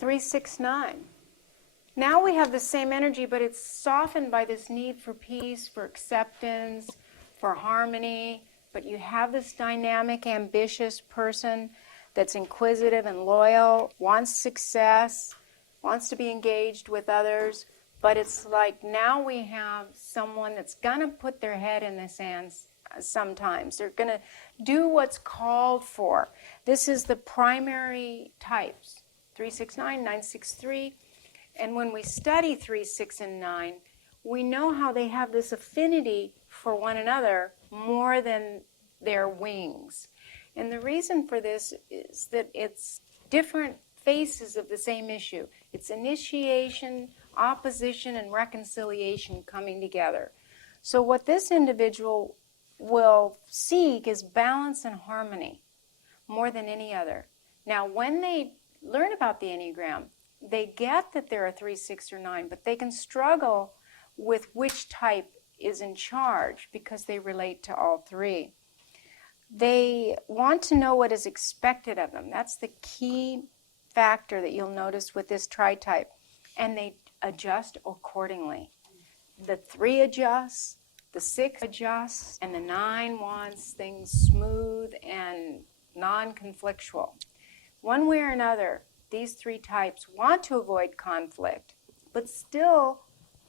369. Now we have the same energy, but it's softened by this need for peace, for acceptance, for harmony. But you have this dynamic, ambitious person that's inquisitive and loyal, wants success, wants to be engaged with others. But it's like now we have someone that's going to put their head in the sand sometimes. They're going to do what's called for. This is the primary types, 369, 963. And when we study 3, 6, and 9, we know how they have this affinity for one another more than their wings. And the reason for this is that it's different faces of the same issue. It's initiation, opposition, and reconciliation coming together. So what this individual will seek is balance and harmony more than any other. Now, when they learn about the Enneagram, they get that there are 3, 6, or 9, but they can struggle with which type is in charge because they relate to all three. They want to know what is expected of them. That's the key factor that you'll notice with this Tritype. And they adjust accordingly. The 3 adjusts, the 6 adjusts, and the 9 wants things smooth and non-conflictual. One way or another, these 3 types want to avoid conflict, but still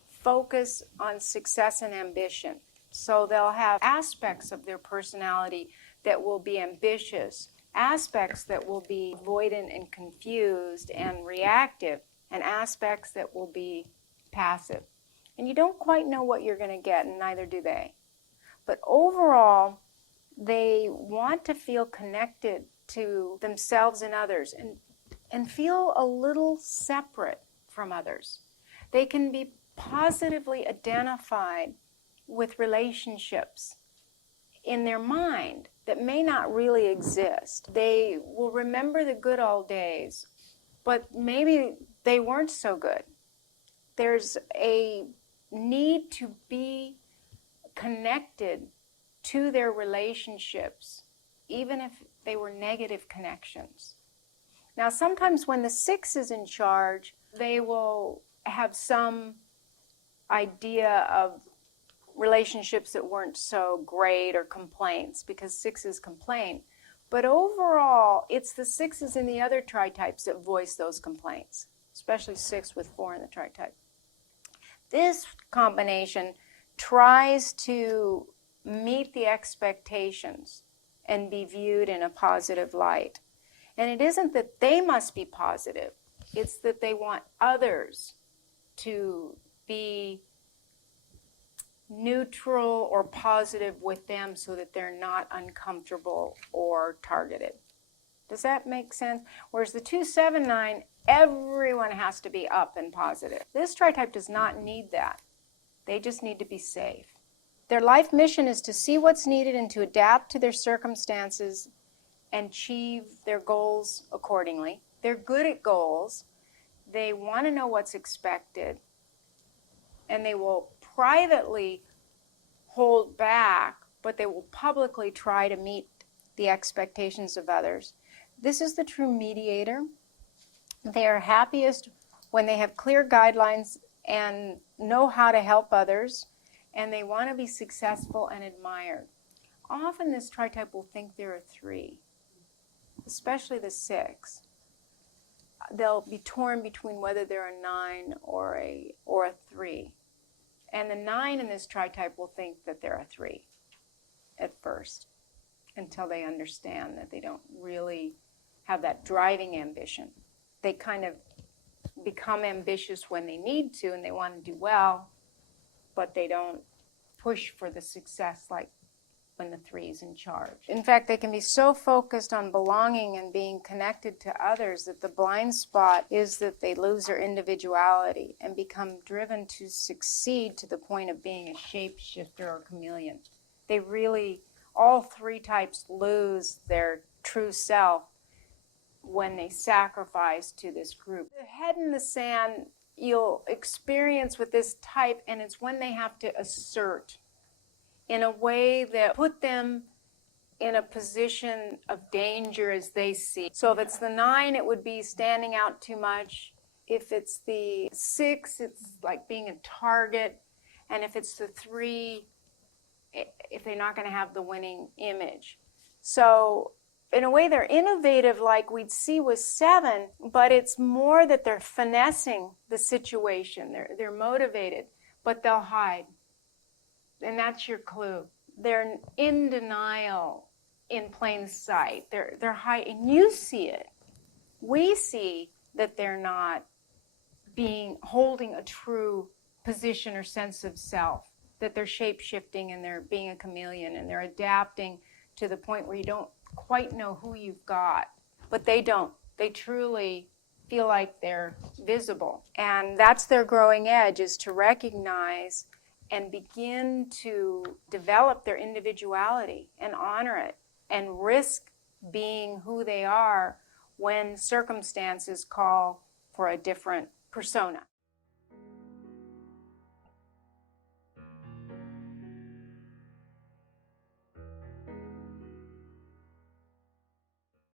focus on success and ambition. So they'll have aspects of their personality that will be ambitious, aspects that will be avoidant and confused and reactive, and aspects that will be passive. And you don't quite know what you're going to get, and neither do they. But overall, they want to feel connected to themselves and others and feel a little separate from others. They can be positively identified with relationships in their mind that may not really exist. They will remember the good old days, but maybe they weren't so good. There's a need to be connected to their relationships, even if they were negative connections. Now, sometimes when the 6 is in charge, they will have some idea of relationships that weren't so great or complaints, because 6s complain. But overall, it's the 6s in the other Tritypes that voice those complaints, especially 6 with 4 in the Tritype. This combination tries to meet the expectations and be viewed in a positive light. And it isn't that they must be positive, it's that they want others to be neutral or positive with them so that they're not uncomfortable or targeted. Does that make sense? Whereas the 2, 7, 9, everyone has to be up and positive. This Tritype does not need that. They just need to be safe. Their life mission is to see what's needed and to adapt to their circumstances and achieve their goals accordingly. They're good at goals. They want to know what's expected. And they will privately hold back, but they will publicly try to meet the expectations of others. This is the true mediator. They are happiest when they have clear guidelines and know how to help others, and they want to be successful and admired. Often this Tritype will think they're a 3, especially the 6. They'll be torn between whether they're a 9 or a 3. And the 9 in this Tritype will think that they're a 3 at first, until they understand that they don't really have that driving ambition. They kind of become ambitious when they need to and they want to do well, but they don't push for the success like when the 3 is in charge. In fact, they can be so focused on belonging and being connected to others that the blind spot is that they lose their individuality and become driven to succeed to the point of being a shapeshifter or chameleon. They really, all 3 types lose their true self when they sacrifice to this group. The head in the sand you'll experience with this type, and it's when they have to assert in a way that put them in a position of danger as they see. So if it's the 9, it would be standing out too much. If it's the 6, it's like being a target. And if it's the 3, if they're not going to have the winning image. So in a way, they're innovative like we'd see with 7, but it's more that they're finessing the situation. They're motivated, but they'll hide. And that's your clue. They're in denial in plain sight. They're hiding. You see it. We see that they're not holding a true position or sense of self, that they're shape-shifting and they're being a chameleon and they're adapting to the point where you don't quite know who you've got. But they don't. They truly feel like they're visible. And that's their growing edge, is to recognize and begin to develop their individuality and honor it and risk being who they are when circumstances call for a different persona.